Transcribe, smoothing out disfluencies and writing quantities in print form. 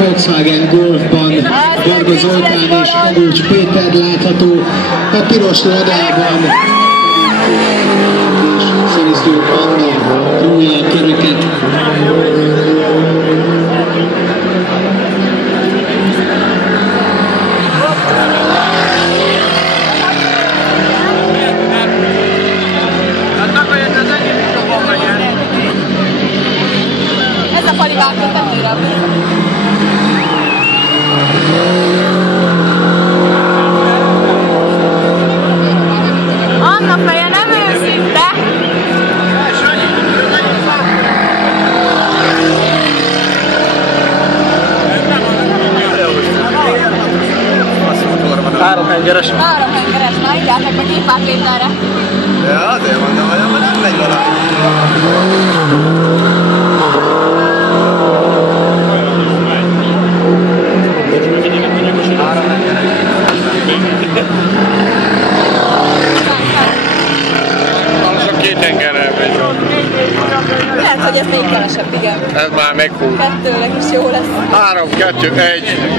Volkswagen Golfban Varga Zoltán és Agucs Péter látható a piros ladában. És Szerisztó Anna rúgja a köröket. Ez a Pali vágott tetőre. Anna feje nem őszinte! Háromhengeres. Háromhengeres, na igyátok meg képátvételre. Ja, azért mondom, hogy nem megy valami. Két hengerrel megy. Lehet, hogy ez még kevesebb, igen. Ez már meghúz. Kettőnek is jó lesz. 3, 2, 1.